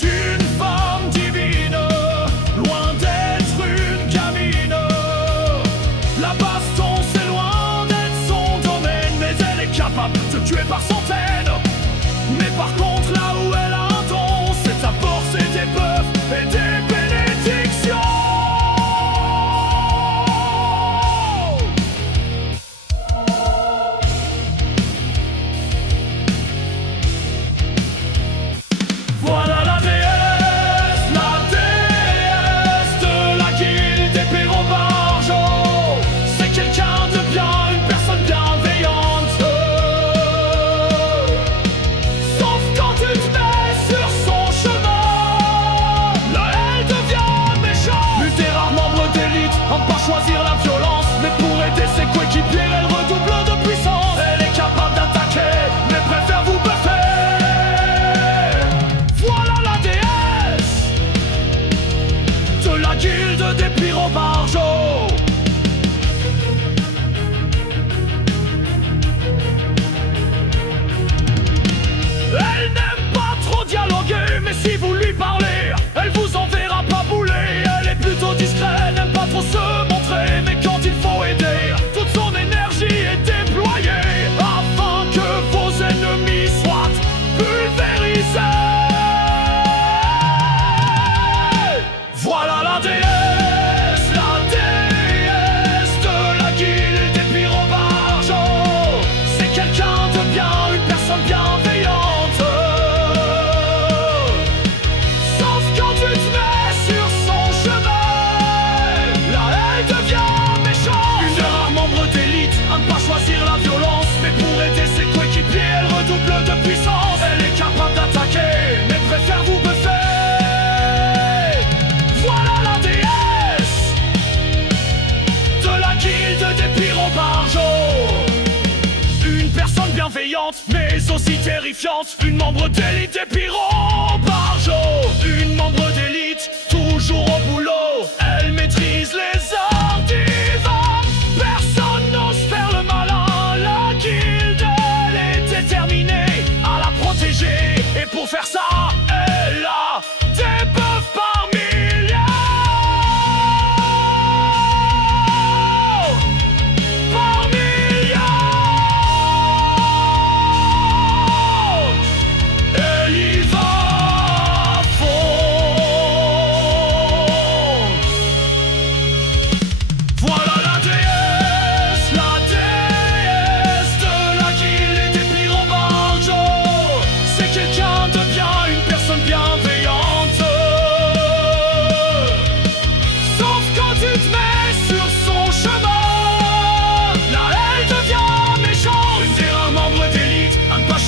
C'est une femme divine, loin d'être une gamine. La baston, c'est loin d'être son domaine, mais elle est capable de tuer par centaines. Mais par contre, là où elle a un don, c'est sa force et des bœufs et des bénédictions. Voilà la déesse de la guilde des pyrobargeaux. C'est quelqu'un de bien, une personne bienveillante. Sauf quand tu te mets sur son chemin, là elle devient méchante. L'une des rares membres d'élite à ne pas choisir la violence, mais pour aider ses coéquipiers, elle redouble de puissance. Elle est capable d'attaquer, mais préfère vous buffer. La guilde des pyrobargeaux. Elle n'aime pas trop dialoguer, mais si vous lui parlez, elle vous enverra pas bouler. Elle est plutôt discrète, n'aime pas trop se montrer, mais quand il faut aider, toute son énergie est déployée afin que vos ennemis soient pulvérisés. Voilà la déesse de la guilde des pyrobargeaux. C'est quelqu'un de bien, une personne bienveillante. Sauf quand tu te mets sur son chemin, là elle devient méchante. Une des rares membres d'élite à ne pas choisir la violence, mais pour aider ses coéquipiers, elle redouble de puissance. Elle est capable d'attaquer, mais préfère vous buffer. Guilde des pyrobargeaux. Une personne bienveillante, mais aussi terrifiante. Une membre d'élite des pyrobargeaux. Une membre d'élite, toujours au boulot. Elle maîtrise les arts divins. Personne n'ose faire le malin. La guilde, elle est déterminée à la protéger. Et pour faire ça, elle a des bœufs par milliers.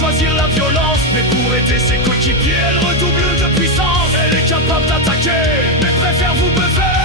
Choisir la violence, mais pour aider ses coéquipiers, elle redouble de puissance. Elle est capable d'attaquer, mais préfère vous buffer.